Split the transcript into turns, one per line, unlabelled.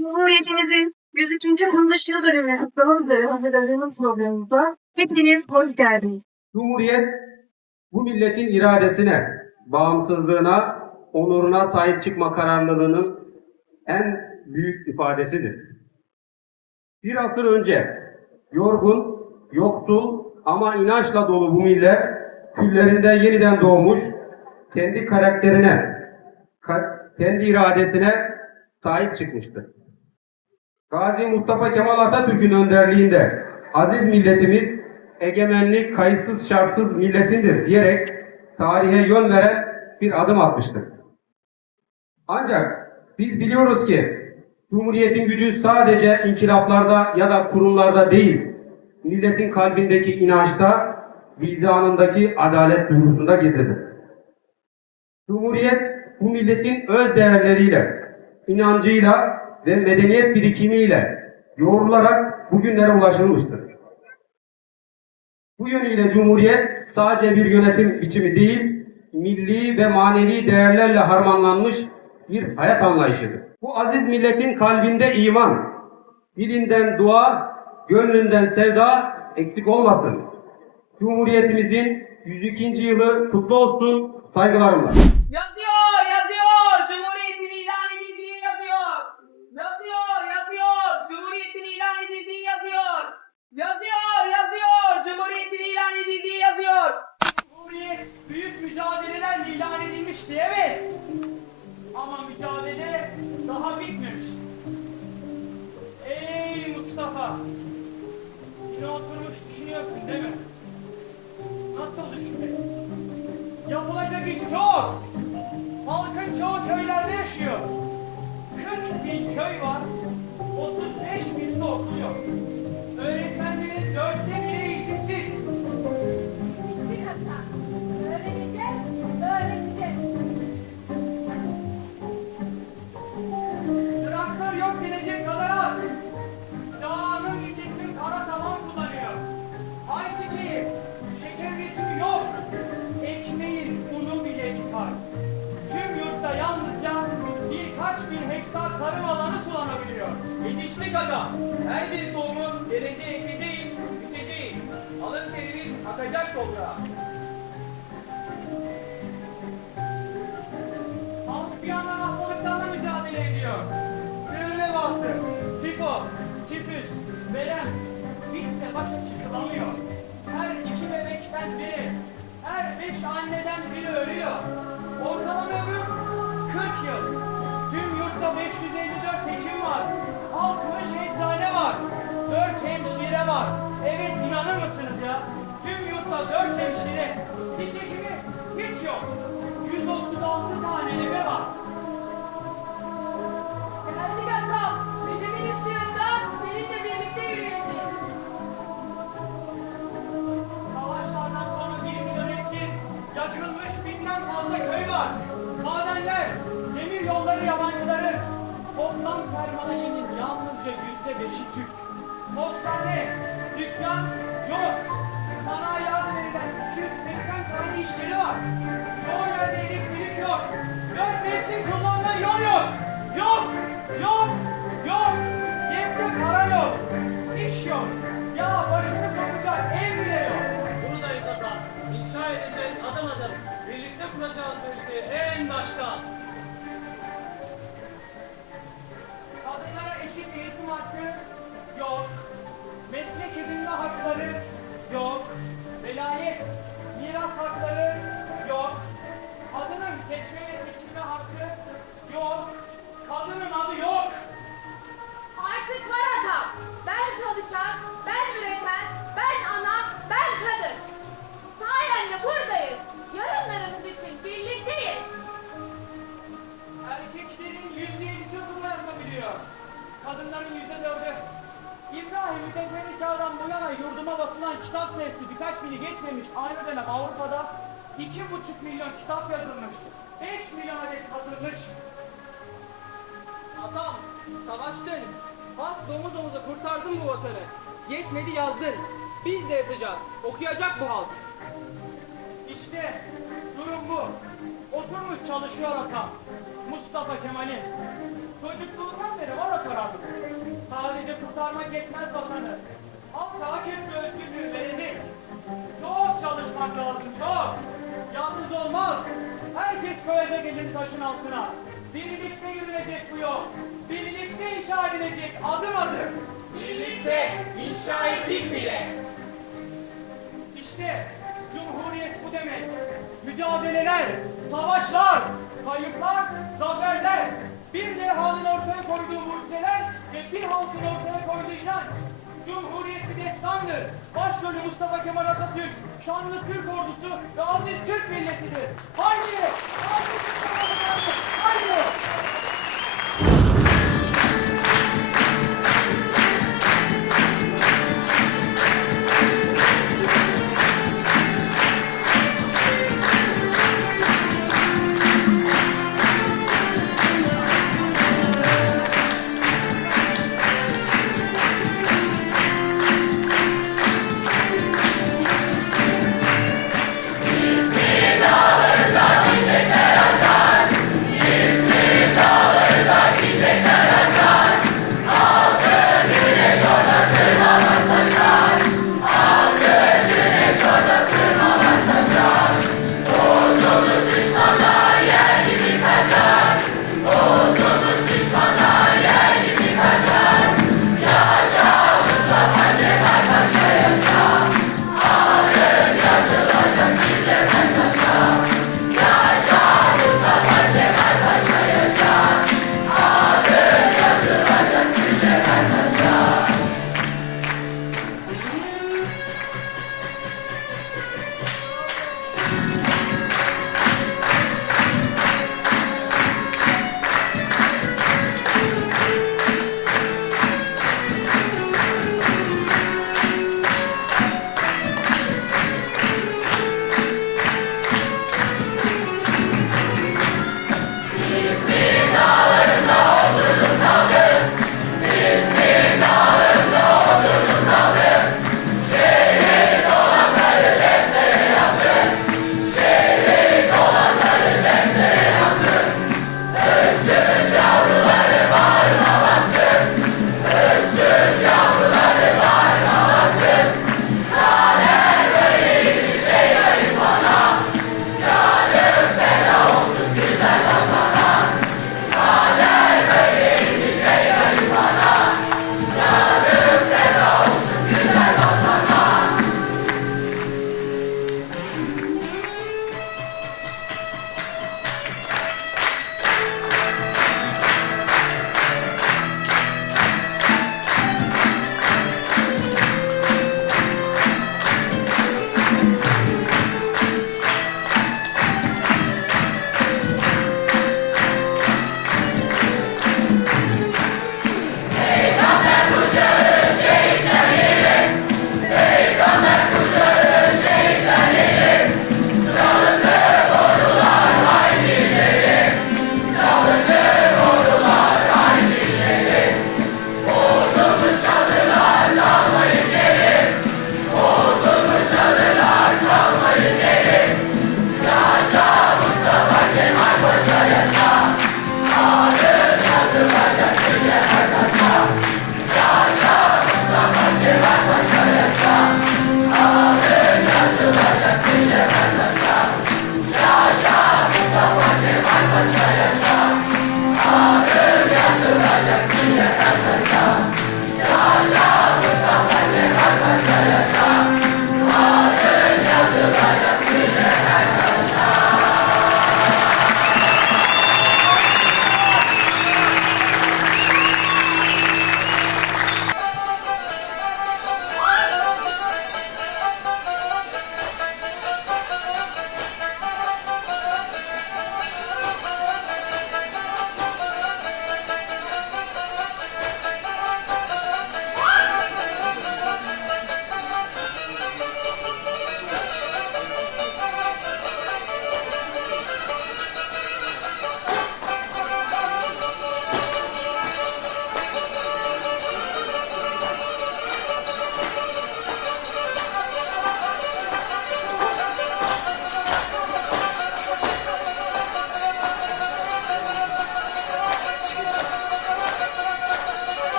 Cumhuriyetimizin 102. kuruluş yıl dönümü üzere hazırladığımız programımıza hepiniz hoş geldiniz.
Cumhuriyet bu milletin iradesine, bağımsızlığına, onuruna sahip çıkma kararlılığının en büyük ifadesidir. Bir asır önce yorgun, yoksul ama inançla dolu bu millet küllerinde yeniden doğmuş, kendi karakterine, ka- kendi iradesine sahip çıkmıştır. Gazi Mustafa Kemal Atatürk'ün önderliğinde aziz milletimiz egemenlik kayıtsız şartsız milletindir diyerek tarihe yön veren bir adım atmıştır. Ancak biz biliyoruz ki Cumhuriyetin gücü sadece inkılaplarda ya da kurumlarda değil, milletin kalbindeki inançta, vicdanındaki adalet duygusunda gizlidir. Cumhuriyet bu milletin öz değerleriyle, inancıyla ve medeniyet birikimiyle yoğrularak bugünlere ulaşılmıştır. Bu yönüyle Cumhuriyet sadece bir yönetim biçimi değil, milli ve manevi değerlerle harmanlanmış bir hayat anlayışıdır. Bu aziz milletin kalbinde iman, dilinden dua, gönlünden sevda eksik olmasın. Cumhuriyetimizin 102. yılı kutlu olsun saygılarımla.
Yazıyor. Cumhuriyetin ilan edildiği yazıyor. Yazıyor, yazıyor. Cumhuriyetin ilan edildiği yazıyor. Yazıyor, yazıyor. Cumhuriyetin ilan edildiği yazıyor. Cumhuriyet büyük mücadelelerle edilmişti, evet. Ama mücadele daha bitmemiş. Ey Mustafa! Yine oturmuş düşünüyorsun değil mi? Nasıl düşünmek? Yapılacak iş çok. İki buçuk milyon kitap yazılmış. Beş milyon adet satılmış.
Atam, savaştın. Bak domuz omuza kurtardın bu vatanı. Yetmedi yazdın. Biz de yazacağız. Okuyacak bu halk.
İşte durum bu. Oturmuş çalışıyor atam. Mustafa Kemal'in. Çocukluğundan beri var o kararlı geçmez vatanı. Halk hak etme özgürlüğü çalışmak lazım, çok. Yalnız olmaz. Herkes köyde gelir taşın altına. Birlikte yürünecek bu yol. Birlikte inşa edilecek adım adım. Birlikte inşa ettik bile. İşte Cumhuriyet bu demek. Mücadeleler, savaşlar, kayıplar, zaferler. Bir dehanın ortaya koyduğu mucizeler ve bir halkın ortaya koyduğu inanç. Cumhuriyet bir destandır. Başrolü Mustafa Kemal Atatürk, şanlı Türk ordusu ve aziz Türk milletidir. Haydi! Jaya Jaya